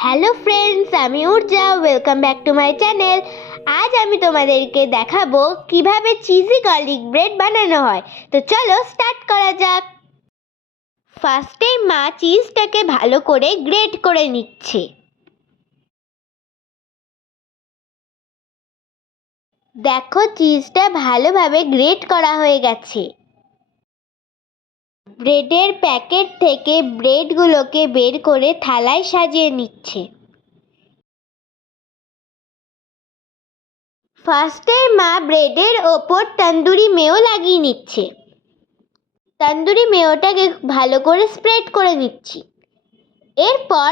Hello friends, আমি Urja. Welcome back to my channel. আজ আমি তোমাদেরকে দেখাবো কিভাবে চিজি গার্লিক ব্রেড বানানো হয়। তো চলো স্টার্ট করা যাক। ফার্স্টে মা চিজটাকে ভালো করে গ্রেট করে নিচ্ছে। দেখো, চিজটা ভালোভাবে গ্রেট করা হয়ে গেছে। ব্রেডের প্যাকেট থেকে ব্রেডগুলোকে বের করে থালায় সাজিয়ে নিচ্ছে। ফার্স্টে মা ব্রেডের ওপর তন্দুরি মেয়ো লাগিয়ে নিচ্ছে। তন্দুরি মেয়োটাকে ভালো করে স্প্রেড করে নিচ্ছি। এরপর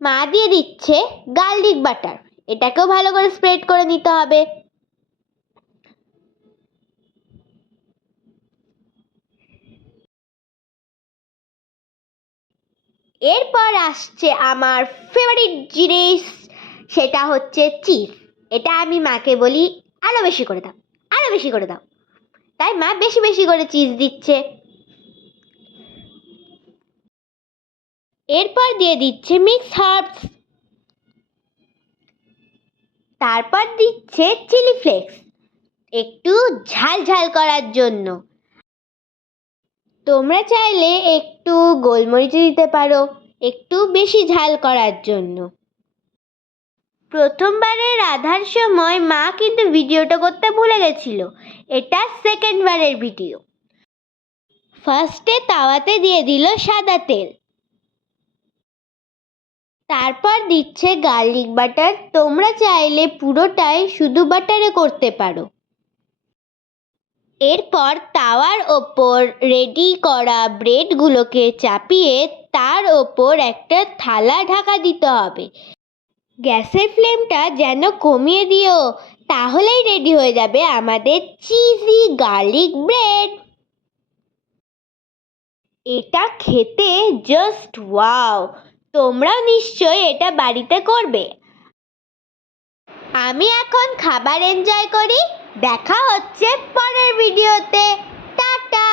মা দিয়ে দিচ্ছে গার্লিক বাটার। এটাকেও ভালো করে স্প্রেড করে নিতে হবে। এরপর আসছে আমার ফেভারিট জিনিস, সেটা হচ্ছে চিজ। এটা আমি মাকে বলি আরো বেশি করে দাও, আরো বেশি করে দাও। তাই মা বেশি বেশি করে চিজ দিচ্ছে। এরপর দিয়ে দিচ্ছে মিক্স হার্বস। তারপর দিচ্ছে চিলি ফ্লেক্স, একটু ঝাল ঝাল করার জন্য। তোমরা চাইলে একটু গোলমরিচ দিতে পারো, একটু বেশি ঝাল করার জন্য। প্রথমবারে রাধার সময় মা কিন্তু ভিডিওটা করতে ভুলে গেছিল। এটা সেকেন্ড বারের ভিডিও। ফার্স্টে তাওয়াতে দিয়ে দিল সাদা তেল। তারপর দিচ্ছে গার্লিক বাটার। তোমরা চাইলে পুরোটাই শুধু বাটারে করতে পারো। এরপর তাওয়ার ওপর রেডি করা ব্রেডগুলোকে চাপিয়ে তার ওপর একটা থালা ঢাকা দিতে হবে। গ্যাসের ফ্লেমটা যেন কমিয়ে দিও, তাহলেই রেডি হয়ে যাবে আমাদের চিজি গার্লিক ব্রেড। এটা খেতে জাস্ট ওয়াও! তোমরাও নিশ্চয়ই এটা বাড়িতে করবে। আমি এখন খাবার এনজয় করি। দেখা হচ্ছে পরের ভিডিওতে। টাটা।